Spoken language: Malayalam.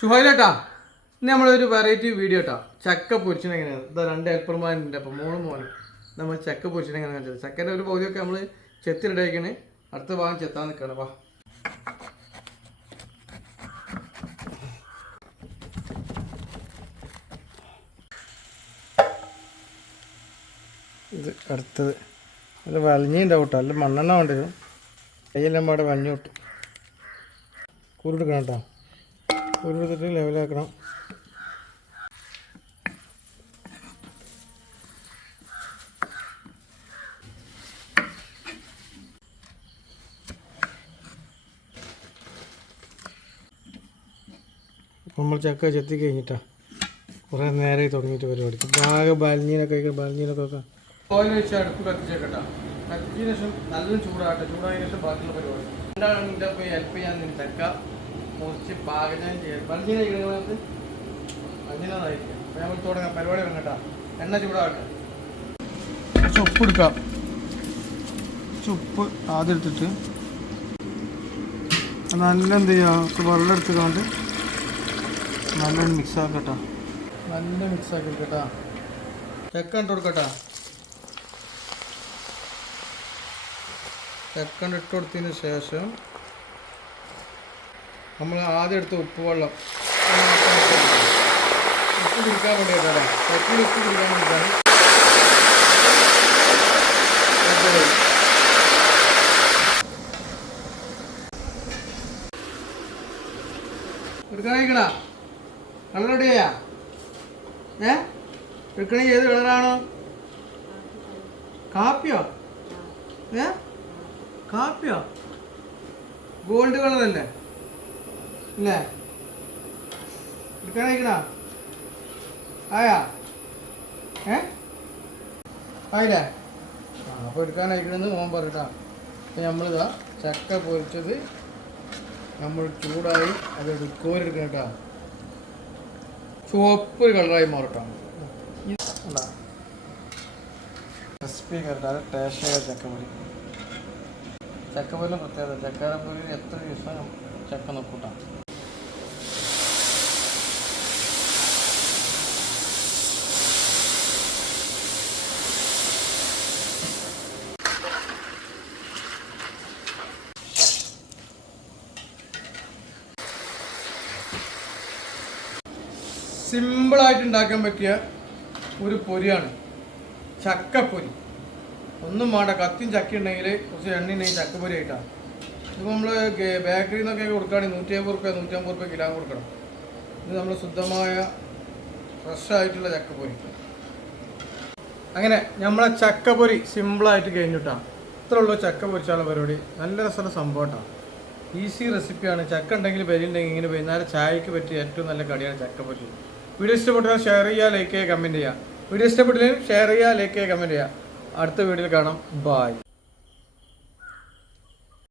സുഹൈലേട്ടാ, ഇന്ന് നമ്മളൊരു വെറൈറ്റി വീഡിയോ കേട്ടോ. ചക്ക പൊരിച്ചത് എങ്ങനെയാണ്? ഇതാ 2 ഹെൽപ്പർമാരുണ്ട്. അപ്പോൾ മോനും നമ്മൾ ചക്ക പൊരിച്ചത് എങ്ങനെയാണെന്ന് വെച്ചത്. ചക്കൻ്റെ ഒരു പകുതിയൊക്കെ നമ്മൾ ചെത്തിലിടയ്ക്കാണ്. അടുത്ത ഭാഗം ചെത്താൻ നിൽക്കുകയാണ്. വാ, ഇത് അടുത്തത് നല്ല വലിഞ്ഞുണ്ടാവും കേട്ടോ. നല്ല മണ്ണെണ്ണ വേണ്ടി വരും. കൈയെല്ലാം പാടെ വലിഞ്ഞു കിട്ടും. കുരുടെടുക്കണം കേട്ടോ. കുരുടെടുത്തിട്ട് ലെവലാക്കണം. നമ്മൾ ചക്ക ചെത്തി കഴിഞ്ഞിട്ടാ കുറേ നേരമായി തുടങ്ങിയിട്ട് പരിപാടിക്ക്. ആകെ ബാലിനീനൊക്കെ ഓയിൽ വെച്ച് അടുപ്പ് കത്തിച്ചേക്കട്ടാ. കത്തിച്ചതിന് ശേഷം നല്ലോണം ചൂടാകട്ടെ. ചൂടായതിനു ശേഷം ബാക്കിയുള്ള പരിപാടി എന്താണ് നിൻ്റെ പോയി ഹെൽപ്പ് ചെയ്യാൻ. ചക്ക മുറിച്ച് പാചകം ചെയ്യാം. ബാലിനീന കഴിക്കുന്നത് ബാലിനീനായിരിക്കും. അപ്പോൾ നമ്മൾ തുടങ്ങാം, പരിപാടി തുടങ്ങട്ടാ. എണ്ണ ചൂടാകട്ടെ. കുറച്ച് ഉപ്പ് എടുക്കാം. ഉപ്പ് ആദ്യം എടുത്തിട്ട് നല്ല എന്ത് ചെയ്യുക, വെള്ളം എടുത്തുകൊണ്ട് നല്ലോണം മിക്സാക്കട്ടോ. നല്ല മിക്സാക്കി എടുക്കട്ടാ. ചക്ക ഇട്ട് കൊടുക്കട്ടാ. ചക്ക ഇട്ട് കൊടുത്തതിന് ശേഷം നമ്മൾ ആദ്യം എടുത്ത ഉപ്പ് വെള്ളം ഉപ്പ് കുടിക്കാൻ വേണ്ടിയിട്ടാണ്. ചക്കിൽ ഉപ്പ് കുടിക്കാൻ വേണ്ടിയിട്ടാണ്. എടുക്കണേക്കണ കളർ റെഡിയാ? എടുക്കണേ ഏത് കളറാണോ? കാപ്പിയോ? കാപ്പിയോ? ഗോൾഡ് കളർ അല്ലേ? അല്ലേ? എടുക്കണേക്കണ ആയാ? ആയില്ലേ? അപ്പോൾ എടുക്കാനായിക്കണെന്ന് മോൻ പറഞ്ഞിട്ടാ. അപ്പം നമ്മളിതാ ചക്ക പൊരിച്ചത് നമ്മൾ ചൂടായി അത് കോരെടുക്കണം കേട്ടോ. ചുവപ്പ് കളറായി മാറട്ടാണ്. Recipe correct. അത് ടേസ്റ്റായ ചക്കപ്പൊരി. ചക്കപ്പൊരിന് പ്രത്യേകത, ചക്കപ്പൊരി എത്ര ദിവസം ചക്ക നോക്കൂട്ടാം. സിമ്പിളായിട്ട് ഉണ്ടാക്കാൻ പറ്റിയ ഒരു പൊരിയാണ് ചക്കപ്പൊരി. ഒന്നും വേണ്ട, കത്തിയും ചക്ക ഉണ്ടെങ്കിൽ കുറച്ച് എണ്ണ ഉണ്ടെങ്കിൽ ചക്കപ്പൊരി ആയിട്ടാണ്. ഇതിപ്പോൾ നമ്മൾ ബേക്കറിയിൽ നിന്നൊക്കെ കൊടുക്കുകയാണെങ്കിൽ 150 റുപ്യ 150 റുപ്യ കിലോ കൊടുക്കണം. ഇത് നമ്മൾ ശുദ്ധമായ ഫ്രഷായിട്ടുള്ള ചക്കപ്പൊരി. അങ്ങനെ നമ്മളെ ചക്കപ്പൊരി സിമ്പിളായിട്ട് കഴിഞ്ഞിട്ടാണ്. ഇത്ര ഉള്ളൂ ചക്ക പൊരിച്ചാലുള്ള പരിപാടി. നല്ല രസമുള്ള സംഭവം കേട്ടോ. ഈസി റെസിപ്പിയാണ്. ചക്ക ഉണ്ടെങ്കിൽ ബെല്ലുണ്ടെങ്കിൽ ഇങ്ങനെ വൈകുന്നേരം ചായക്ക് പറ്റിയ ഏറ്റവും നല്ല കടിയാണ് ചക്കപ്പൊരി. വീഡിയോ ഇഷ്ടപ്പെട്ടാൽ ഷെയർ ചെയ്യുക, ലൈക്ക് ചെയ്യുക, കമൻറ്റ് ചെയ്യുക. വീഡിയോ ഇഷ്ടപ്പെട്ടില്ലെങ്കിൽ ഷെയർ ചെയ്യുക, ലൈക്ക് ചെയ്യുക, കമൻറ്റ് ചെയ്യുക. അടുത്ത വീഡിയോയിൽ കാണാം. ബായ്.